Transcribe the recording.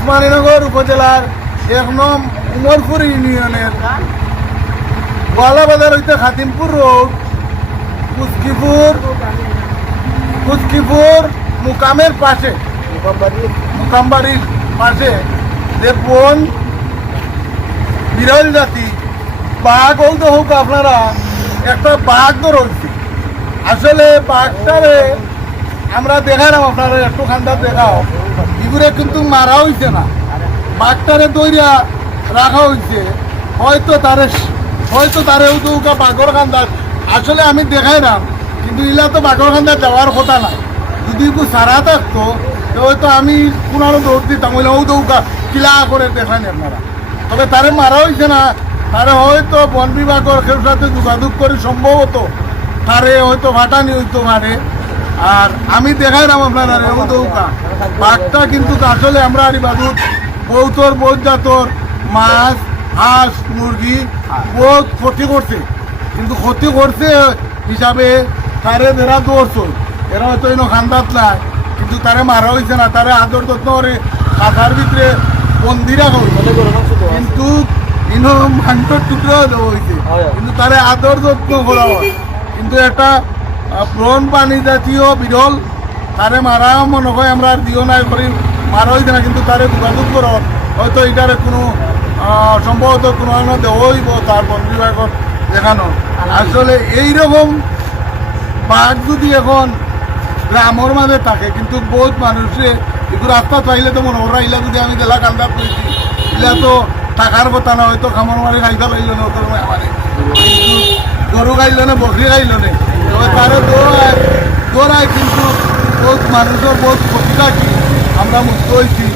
উসমানীনগর উপজেলার এক নং উমরপুর ইউনিয়নের গোয়ালাবাজার হইতে খাতিমপুর রোড কুস্কিপুর কুস্কিপুর মুকামের পাশে, মুকামবাড়ির পাশে যে বিরল জাতি, বাঘ বলতে হোক আপনারা একটা বাঘ ধরছি। আসলে বাঘটারে আমরা দেখালাম আপনারা, একটু খান্ডা দেখাও। এগুলো কিন্তু মারা হইছে না। বাঘটারে দইরা রাখা হইছে। হয়তো তারে হয়তো তারে উদৌকা বাঘর খান্দা আসলে আমি দেখাইলাম কিন্তু ইলা তো বাঘর খান্দা যাওয়ার কথা না যদি একটু সারা থাকতো, হয়তো আমি পুনরো দৌড় দিতাম, ওইলে উদৌকা কিলা করে দেখানি আপনারা। তবে তারে মারা হয়েছে না, তারে হয়তো বন বিভাগের সাথে যোগাযোগ করে সম্ভবত তারে হয়তো ফাটানি হইতো পারে আর আমি দেখাইলাম আপনারা রেমদৌকা বাঘটা কিন্তু আসলে আমরা আরি বাদুর। বৌতর বৌদ্ধ জাতর মাছ হাঁস মুরগি বহুত ক্ষতি করছে। কিন্তু ক্ষতি করছে হিসাবে তারে এরা দৌড়ছে। এরা হয়তো এনো খান্দাত নাই কিন্তু তারে মারা হয়েছে না। তারে আদর যত্ন করে কাঁথার ভিতরে বন্দি রাখা কিন্তু ইনো মাংসর টুকরো দেওয়া হয়েছে কিন্তু তারে আদর যত্ন করা হয়। কিন্তু একটা ব্রণ পানি জাতীয় বিরল তারে মারা মনে হয় আমরা দিও নাই করি মারা হয়েছে না কিন্তু তারে যোগাযোগ করা হয়। হয়তো এটারে কোনো সম্ভবত কোনো দেওয়া হইব তার বন বিভাগত দেখানো আসলে এইরকম বাঘ যদি এখন গ্রামের মাঝে থাকে, কিন্তু বহুত মানুষে একটু রাস্তা চাইলে তো মনে ওরা ইলা যদি আমি জেলা কান্দা পেয়েছি ইলা তো টাকার কথা না হয়তো খামর মারি খাইতে লাগল না আমার গরু গাইল না, বকরি গাইল না। তার দৌড়ায় দৌড়ায় কিন্তু বহুত মানুষের বহুত ক্ষতিটা কি আমরা মুক্ত হয়েছি।